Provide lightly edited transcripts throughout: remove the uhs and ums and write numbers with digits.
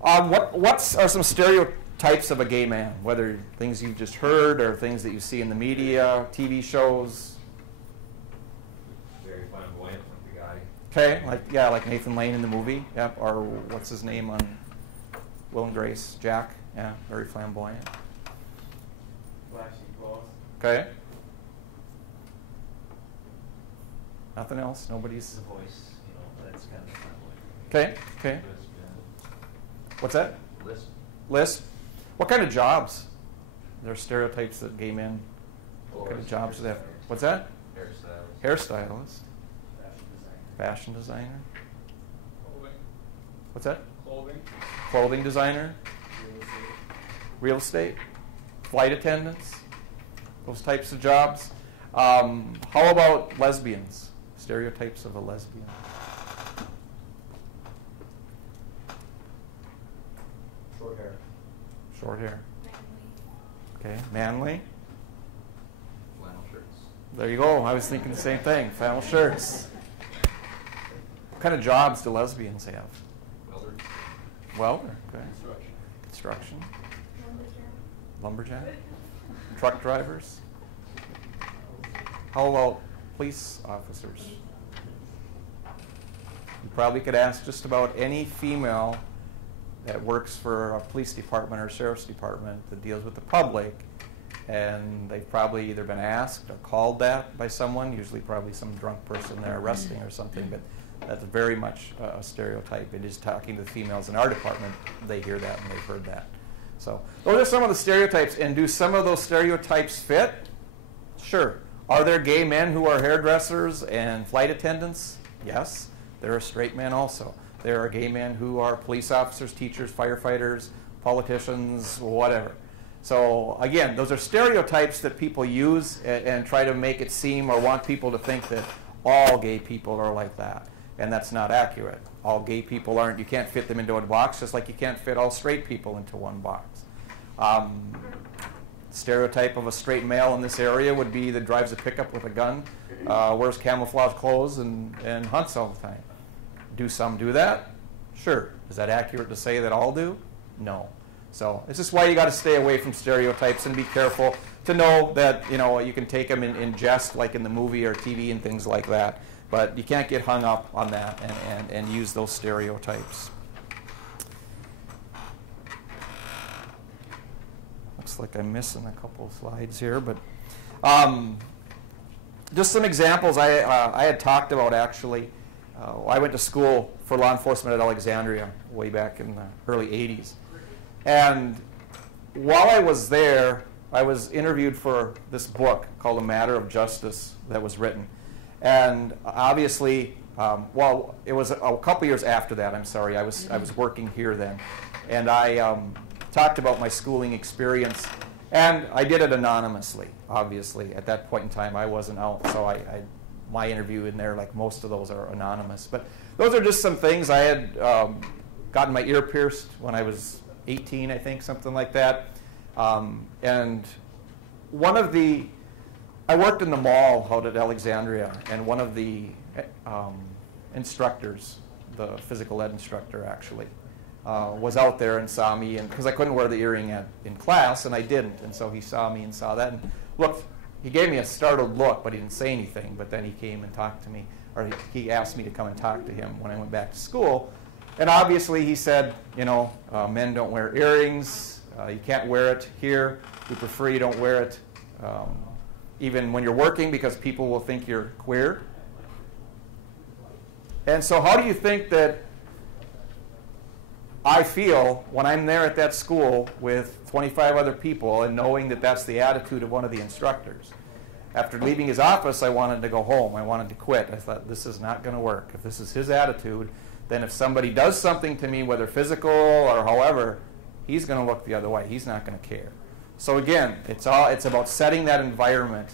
What are some stereotypes of a gay man? Whether things you've just heard or things that you see in the media, TV shows. Very flamboyant, like the guy. Okay, like Nathan Lane in the movie. Yep. Or what's his name on Will and Grace? Jack. Yeah, very flamboyant. Flashy clothes. Okay. Nothing else? Nobody's. The voice, that's kind of flamboyant. Okay. Okay. What's that? Lisp. Lisp. What kind of jobs? There are stereotypes that gay men. What kind of jobs do they have? What's that? Hairstylist. Hairstylist. Fashion designer. Fashion designer. Clothing. What's that? Clothing. Clothing designer. Real estate. Flight attendants. Those types of jobs. How about lesbians? Stereotypes of a lesbian. Short hair. Short hair. Okay, manly. Flannel shirts. There you go. I was thinking the same thing. Flannel shirts. What kind of jobs do lesbians have? Welder. Welder. Okay. Construction. Construction. Lumberjack. Truck drivers. How about police officers? You probably could ask just about any female that works for a police department or sheriff's department that deals with the public, and they've probably either been asked or called that by someone, usually probably some drunk person they're arresting or something, but that's very much a stereotype. It is talking to the females in our department, they hear that and they've heard that. So those are some of the stereotypes, and do some of those stereotypes fit? Sure. Are there gay men who are hairdressers and flight attendants? Yes. There are straight men also. There are gay men who are police officers, teachers, firefighters, politicians, whatever. So again, those are stereotypes that people use and try to make it seem or want people to think that all gay people are like that. And that's not accurate. All gay people aren't. You can't fit them into a box, just like you can't fit all straight people into one box. Stereotype of a straight male in this area would be that drives a pickup with a gun, wears camouflage clothes, and hunts all the time. Do some do that? Sure. Is that accurate to say that all do? No. So this is why you got to stay away from stereotypes and be careful to know that you can take them in jest, like in the movie or TV and things like that. But you can't get hung up on that and use those stereotypes. Looks like I'm missing a couple of slides here, but just some examples I had talked about actually. I went to school for law enforcement at Alexandria way back in the early 80s. And while I was there, I was interviewed for this book called A Matter of Justice that was written. And obviously, well, it was a couple years after that, I'm sorry. I was working here then. And I talked about my schooling experience. And I did it anonymously, obviously. At that point in time, I wasn't out, so my interview in there, like most of those, are anonymous. But those are just some things. I had gotten my ear pierced when I was 18, I think, something like that. And I worked in the mall out at Alexandria, and one of the instructors, the physical ed instructor actually, was out there and saw me, and because I couldn't wear the earring in class, and I didn't, and so he saw me and saw that, and looked. He gave me a startled look, but he didn't say anything. But then he came and talked to me, or he asked me to come and talk to him when I went back to school. And obviously he said, men don't wear earrings. You can't wear it here. We prefer you don't wear it even when you're working, because people will think you're queer. And so how do you think that I feel when I'm there at that school with 25 other people and knowing that that's the attitude of one of the instructors? After leaving his office, I wanted to go home. I wanted to quit. I thought, this is not going to work. If this is his attitude, then if somebody does something to me, whether physical or however, he's going to look the other way. He's not going to care. So again, it's about setting that environment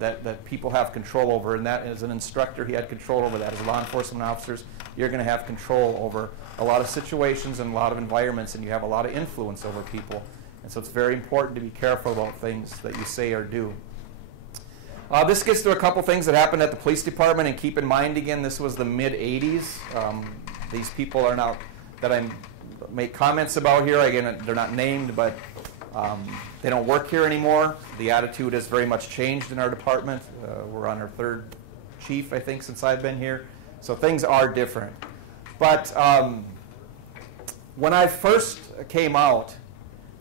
that people have control over. And that, as an instructor, he had control over that. As law enforcement officers, you're going to have control over a lot of situations and a lot of environments, and you have a lot of influence over people. And so it's very important to be careful about things that you say or do. This gets to a couple things that happened at the police department, and keep in mind again, this was the mid-'80s. These people are now, that I'm make comments about here. Again, they're not named, but they don't work here anymore. The attitude has very much changed in our department. We're on our third chief, I think, since I've been here. So things are different. But when I first came out,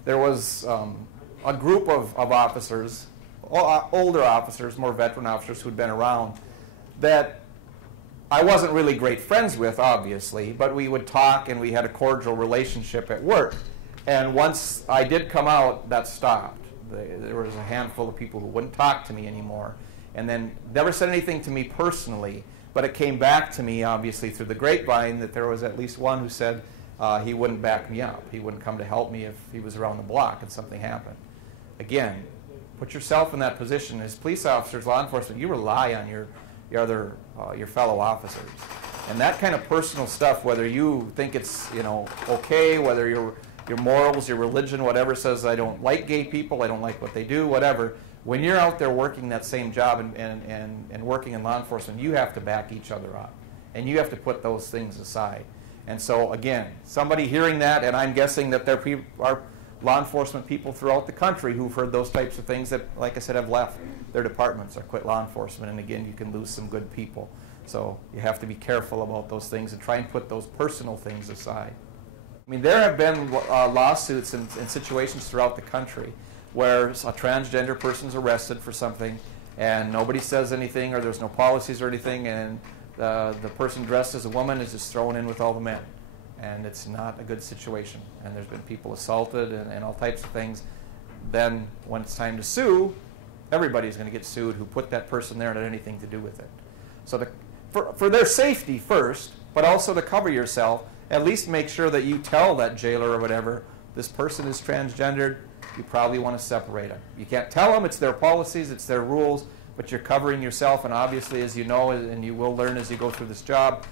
there was a group of officers, older officers, more veteran officers who'd been around, that I wasn't really great friends with, obviously, but we would talk and we had a cordial relationship at work. And once I did come out, that stopped. There was a handful of people who wouldn't talk to me anymore, and then never said anything to me personally, but it came back to me, obviously, through the grapevine that there was at least one who said he wouldn't back me up. He wouldn't come to help me if he was around the block and something happened. Again, put yourself in that position. As police officers, law enforcement, you rely on your fellow officers. And that kind of personal stuff, whether you think it's okay, whether your morals, your religion, whatever says I don't like gay people, I don't like what they do, whatever, when you're out there working that same job and working in law enforcement, you have to back each other up. And you have to put those things aside. And so, again, somebody hearing that, and I'm guessing that there are law enforcement people throughout the country who've heard those types of things that, like I said, have left their departments or quit law enforcement. And again, you can lose some good people. So you have to be careful about those things and try and put those personal things aside. I mean, there have been lawsuits and situations throughout the country where a transgender person's arrested for something and nobody says anything, or there's no policies or anything, and the person dressed as a woman is just thrown in with all the men. And it's not a good situation. And there's been people assaulted and all types of things. Then when it's time to sue, everybody's going to get sued who put that person there and had anything to do with it. So for their safety first, but also to cover yourself, at least make sure that you tell that jailer or whatever, this person is transgendered, you probably want to separate them. You can't tell them, it's their policies, it's their rules, but you're covering yourself, and obviously, as you know, and you will learn as you go through this job,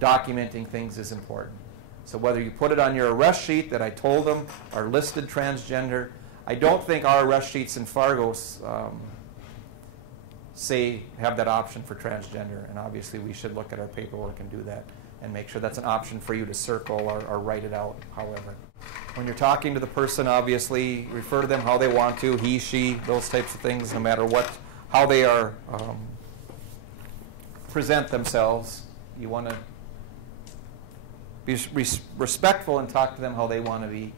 documenting things is important. So whether you put it on your arrest sheet that I told them are listed transgender, I don't think our arrest sheets in Fargo have that option for transgender, and obviously we should look at our paperwork and do that and make sure that's an option for you to circle or write it out, however. When you're talking to the person, obviously, refer to them how they want to, he, she, those types of things, no matter how they are present themselves. You want to be respectful and talk to them how they want to be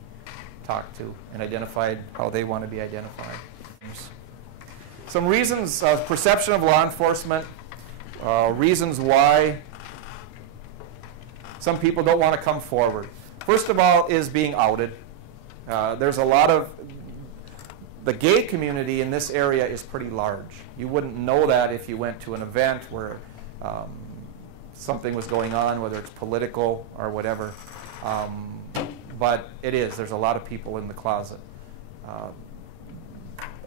talked to and identified how they want to be identified. Some reasons of perception of law enforcement, reasons why some people don't want to come forward. First of all is being outed. There's a lot of, the gay community in this area is pretty large. You wouldn't know that if you went to an event where something was going on, whether it's political or whatever. But it is. There's a lot of people in the closet.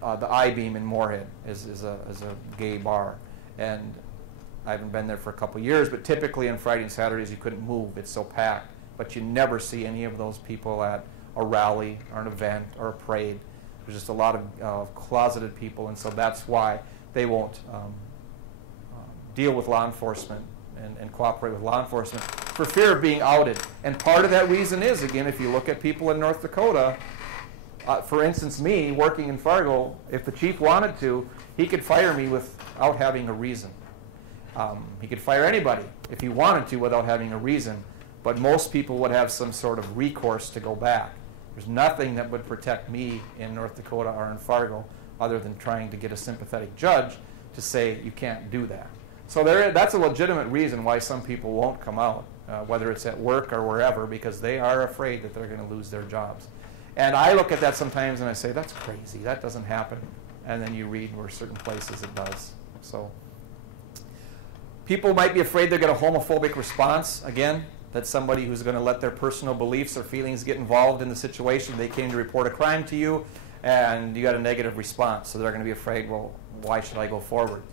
The I-Beam in Moorhead is a gay bar. And I haven't been there for a couple years, but typically on Friday and Saturdays you couldn't move. It's so packed. But you never see any of those people at a rally or an event or a parade. There's just a lot of closeted people, and so that's why they won't deal with law enforcement and cooperate with law enforcement for fear of being outed. And part of that reason is, again, if you look at people in North Dakota, for instance, me working in Fargo, if the chief wanted to, he could fire me without having a reason. He could fire anybody if he wanted to without having a reason, but most people would have some sort of recourse to go back. There's nothing that would protect me in North Dakota or in Fargo other than trying to get a sympathetic judge to say you can't do that. So that's a legitimate reason why some people won't come out, whether it's at work or wherever, because they are afraid that they're going to lose their jobs. And I look at that sometimes and I say, that's crazy, that doesn't happen. And then you read where certain places it does. So people might be afraid they'll get a homophobic response, again, that somebody who's going to let their personal beliefs or feelings get involved in the situation. They came to report a crime to you and you got a negative response. So they're going to be afraid, well, why should I go forward?